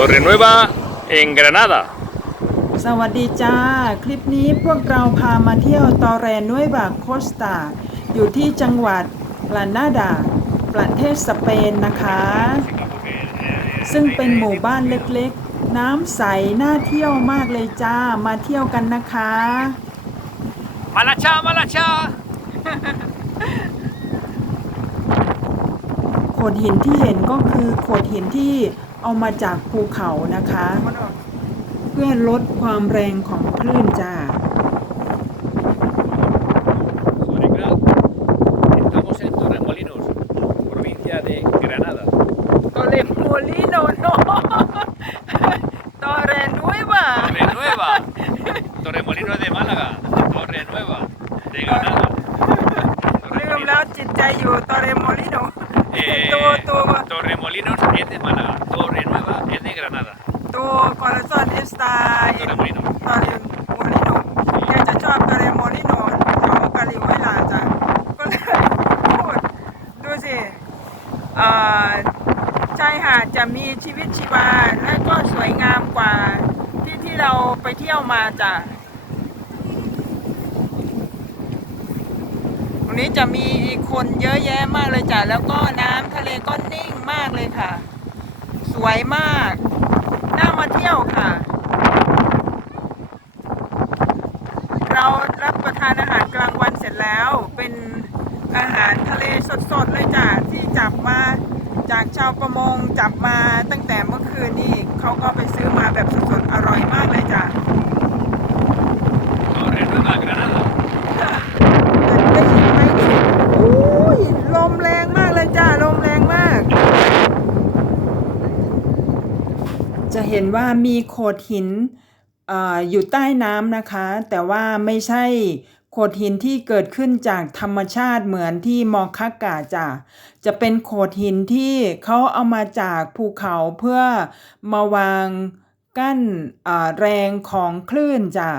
Torre Nueva en Granada. สวัสดีจ้า คลิปนี้พวกเราพามาเที่ยวตอแรนนุยบาโคสตา อยู่ที่จังหวัดกรานาดา ประเทศสเปนนะคะ ซึ่งเป็นหมู่บ้านเล็กๆ น้ำใส น่าเที่ยวมากเลยจ้า มาเที่ยวกันนะคะ Malacha, Malacha. โขดหินที่เห็นก็คือโขดหินที่ เอามาจากภูเขานะคะ เพื่อลดความแรงของคลื่นจ้า Estamos en Torremolinos, provincia de Granada. ตอเรโมลิโนโนตอเรนุยบา Torre Nueva. Torremolinos de Málaga. Torre Nueva de Granada. ลืมแล้วจิตใจอยู่ตอเรโมลิโน Eh, ตัวตัว Torremolinos es de Málaga. Torre Nueva es de Granada. ตัวค อร์ซอนเอสตา Torremolinos. ตอเรโมลิโนแกจะชอบตอเรโมลิโนของกาลิไวลาจ้ะก็เลยพูดดูสิเอ่อชายหาดจะมีชีวิตชีวาและก็สวยงามกว่าที่ที่เราไปเที่ยวมาจ้ะวันนี้จะมีคนเยอะแยะมากเลยจ้ะแล้วก็น้ำทะเลก็นิ่งมากเลยค่ะ สวยมากน่ามาเที่ยวค่ะ เรารับประทานอาหารกลางวันเส ร็จแล้วเป็นอาหารทะเลสดๆเลยจ้ะที่จับมาจากชาวประมงจับมาตั้งแต่เมื่อคืนนี่เขาก็ไปซื้อมาแบบสดๆอร่อยมากเลยจ้ะได้ยินไหมอุ้ยลมแรงมากเลยจ้าลมแรงมาก จะเห็นว่ามีโขดหินอออยู่ใต้น้ำนะคะ แต่ว่าไม่ใช่โขดหินที่เกิดขึ้นจากธรรมชาติเหมือนที่มอคคักกาจะจะเป็นโขดหินที่เขาเอามาจากภูเขาเพื่อมาวางกั้นแรงของคลื่นจ้ะ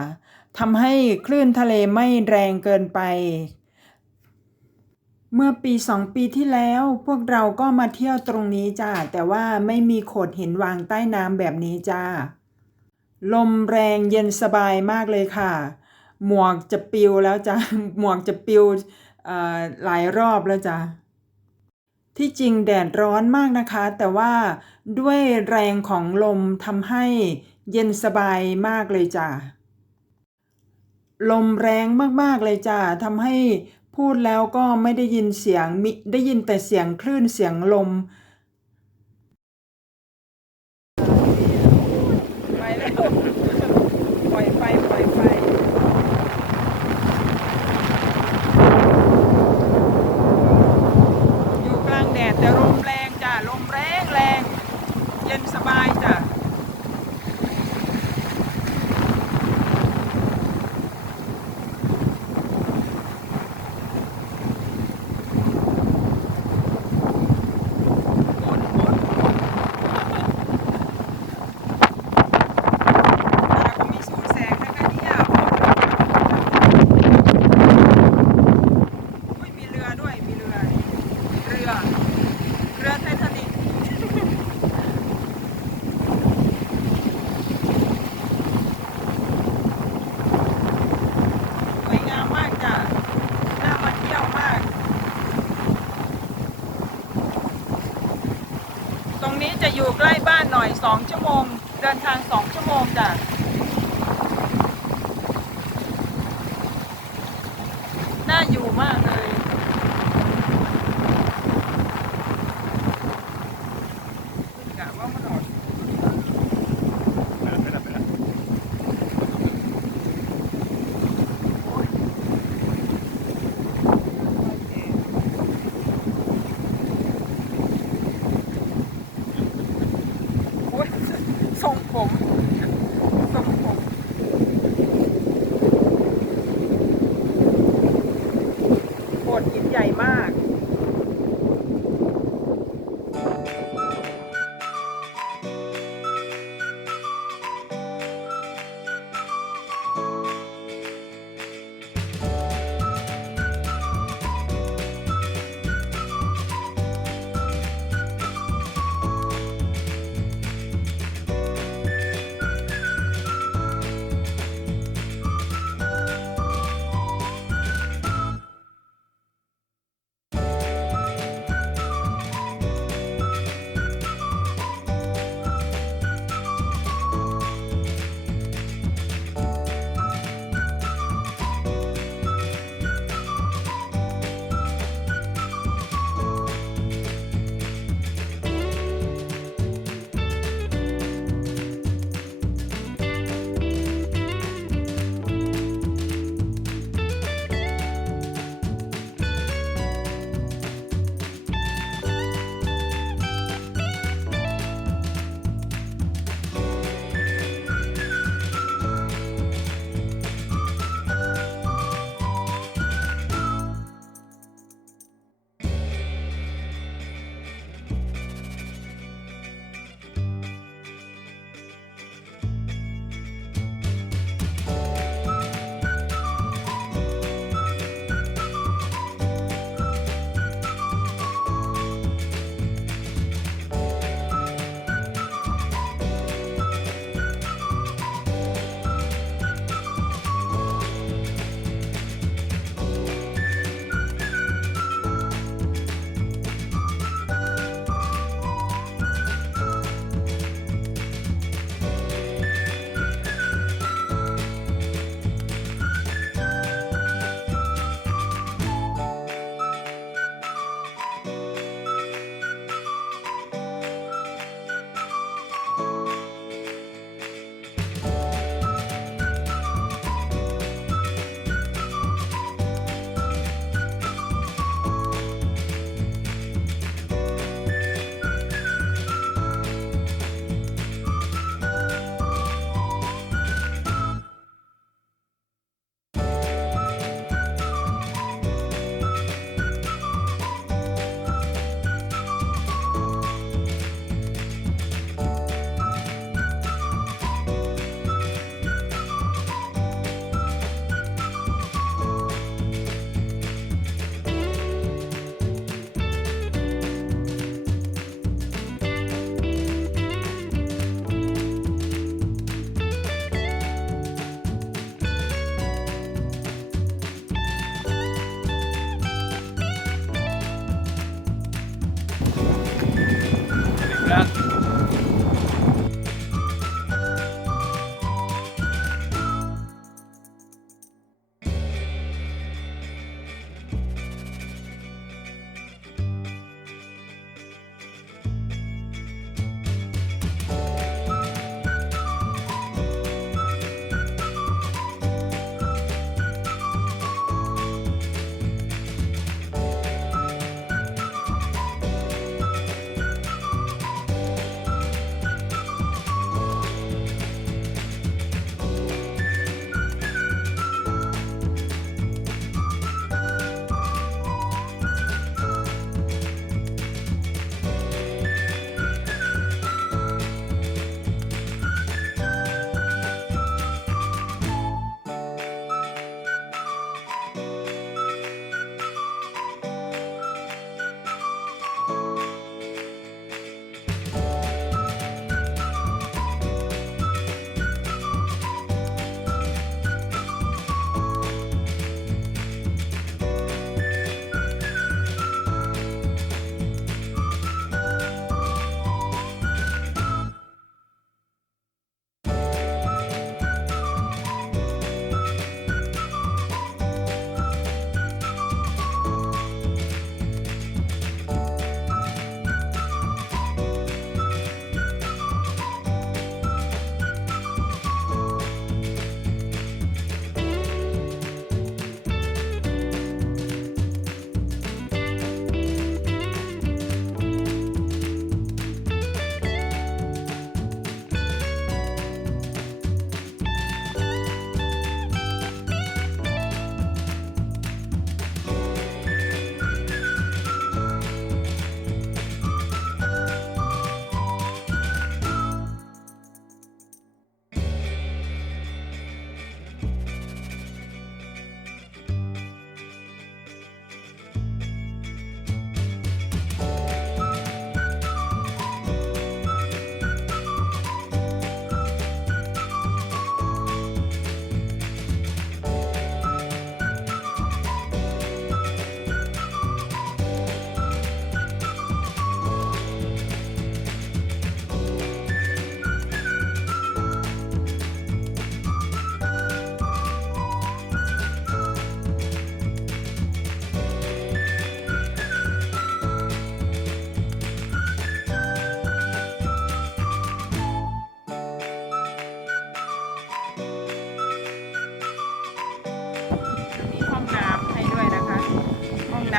ทำให้คลื่นทะเลไม่แรงเกินไป เมื่อปีสองปีที่แล้วพวกเราก็มาเที่ยวตรงนี้จ้าแต่ว่าไม่มีโขดหินวางใต้น้ำแบบนี้จ้าลมแรงเย็นสบายมากเลยค่ะ หมวกจะปิวแล้วจ้าหมวกจะปิวอ่อหลายรอบแล้วจ้าที่จริงแดดร้อนมากนะคะ แต่ว่าด้วยแรงของลมทำให้เย็นสบายมากเลยจ้าลมแรงมากๆเลยจ้าทำให้พูดแล้วก็ไม่ได้ยินเสียงมิได้ยินแต่เสียงคลื่นเสียงลม ไปแล้วปล่อยไฟปล่อยไฟ อยู่กลางแดดแต่ลมแรงจ้าลมแรงแรง เย็นสบายจ้ะ ตาก็มีสูแสงนะคะเนี่ยอุ้ยมีเรือด้วย มีเรือ เรือ เรือไททานิกสวยงามมากจ้ะ น่ามาเที่ยวมาก ต รงนี้จะอยู่ใกล้บ้านหน่อยสองชั่วโมง เดินทางสองชั่วโมงจ้ะ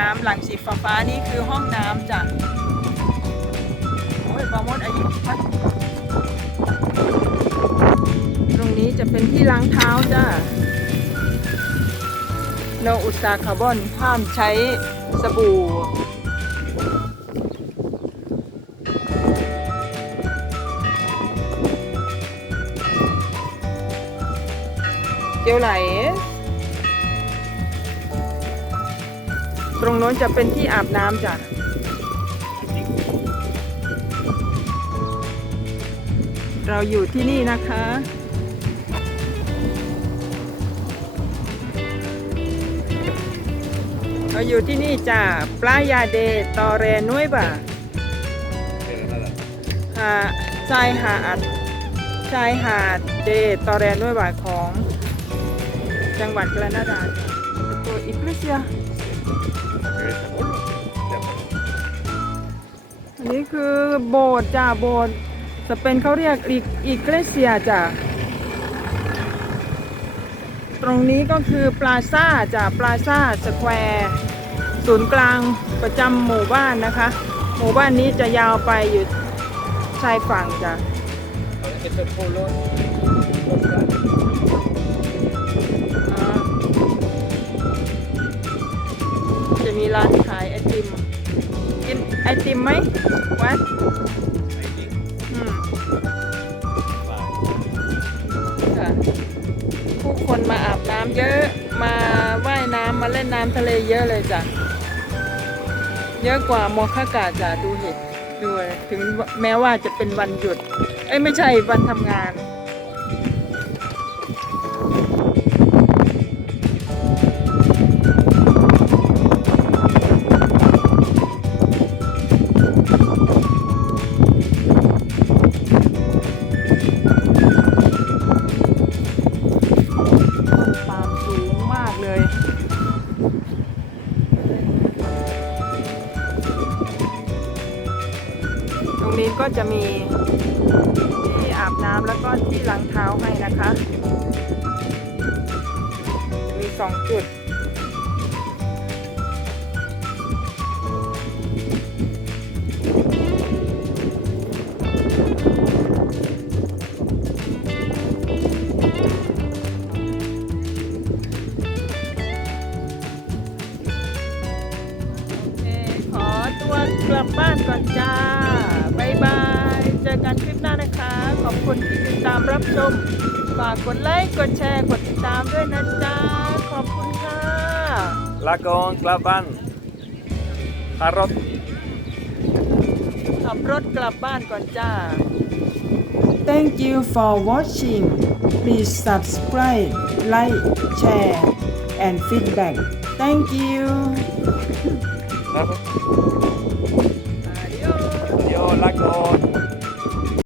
น้ำหลังสีฟ้าฟ้านี่คือห้องน้ำจ้ะโอ้ยปราโมดอายุพัดตรงนี้จะเป็นที่ล้างเท้าจ้ะโนอุตสาคาร์บอนห้ามใช้สบู่เจลไหล ตรงโน้นจะเป็นที่อาบน้ำจ้ะเราอยู่ที่นี่นะคะเราอยู่ที่นี่จ้ะปลายาเดตอเรนุยบะ Pero nada. หาชายหาดชายหาดเดตอเรนุ้ยบ่ะของจังหวัดกระนาดาตัวอีกเสีย อันนี้คือโบสถ์จ้าโบสถ์จะเป็นเขาเรียกอีกอีกเกรเซียจ้ะตรงนี้ก็คือปลาซ่าจ้ะปลาซ่าสแควร์ศูนย์กลางประจำหมู่บ้านนะคะ หมู่บ้านนี้จะยาวไปอยู่ชายฝั่งจ้ะ มีร้านขายไอติม กินไอติมไหมวัดอืมค่ะผู้คนมาอาบน้ำเยอะ มาว่ายน้ำมาเล่นน้ำทะเลเยอะเลยจ้ะ เยอะกว่ามอคากาจ้ะดูเห็นดูเลยถึงแม้ว่าจะเป็นวันหยุด เอ้ยไม่ใช่วันทำงาน จะมี กกดไลค์กดแชร์กดติดตามด้วยนะจ๊ะขอบคุณค่ะ Lacon, Clapan. Jarrot. ขับรถกลับบ้านก่อนจ้า Thank you for watching please subscribe like share and feedback Thank you Jarrot. Adios Adiós, Lacon.